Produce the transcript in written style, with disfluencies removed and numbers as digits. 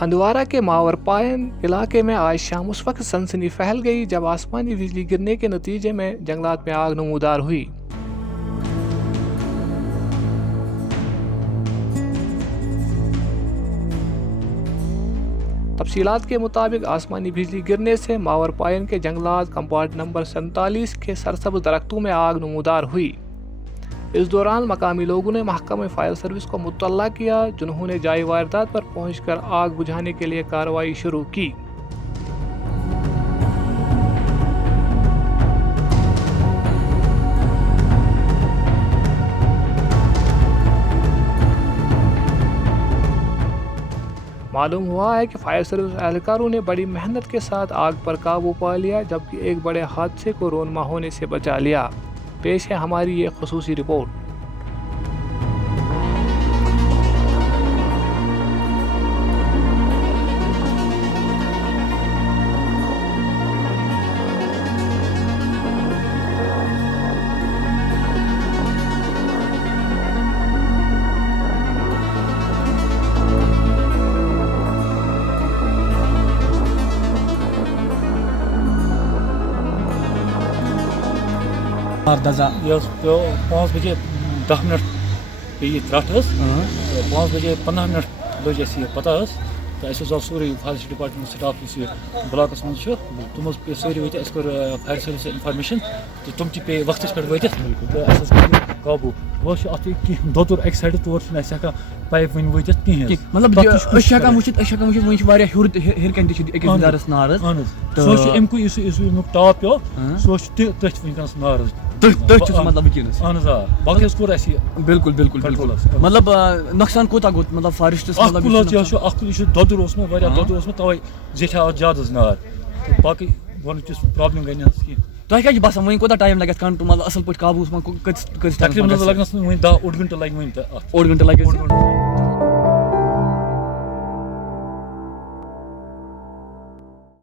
ہندوارہ کے ماور پائن علاقے میں آج شام اس وقت سنسنی پھیل گئی جب آسمانی بجلی گرنے کے نتیجے میں جنگلات میں آگ نمودار ہوئی۔ تفصیلات کے مطابق آسمانی بجلی گرنے سے ماور پائن کے جنگلات کمپاؤنڈ نمبر 47 کے سرسبز درختوں میں آگ نمودار ہوئی۔ اس دوران مقامی لوگوں نے محکمہ فائر سروس کو مطلع کیا، جنہوں نے جائے واردات پر پہنچ کر آگ بجھانے کے لیے کارروائی شروع کی۔ معلوم ہوا ہے کہ فائر سروس اہلکاروں نے بڑی محنت کے ساتھ آگ پر قابو پا لیا، جبکہ ایک بڑے حادثے کو رونما ہونے سے بچا لیا۔ پیش ہے ہماری یہ خصوصی رپورٹ۔ یہ پیو 5 بجے 10 منٹ پی ترٹ 5 بجے 15 منٹ لج اس پتہ تو اس آو سوری فائر ڈپارٹمنٹ سٹاف اس بلاکس من تم پہ سوری وت اس کور فائر سروس انفارمیشن تو تم تہ پہ وقت پہ وت قابو وہ ات دور اک سائڈ تور ہکان پائپ ون وت کہین مطلب ہکان وچت ون ہر کن تک دارس نار سو امیک اس ٹاپ پیو سو تھی ونکس نار مطلب ونکس اہن باقی کور اس بالکل بالکل بالکل مطلب نقصان کوتا گوت مطلب فارسٹس دودر دودر توے زیٹھا زیادہ نار باقی ون پرابلم گئی نا تہ کیا باسان وۄنۍ کوتاہ ٹایم لگہِ کنٹرول مطلب اصل پٲٹھۍ قابوٗوس منٛز کۭتِس تقریباً لگنس 10 اوٚڑ گنٹہٕ لگہِ وۄنۍ تہٕ اوٚڑ گنٹہٕ لگہِ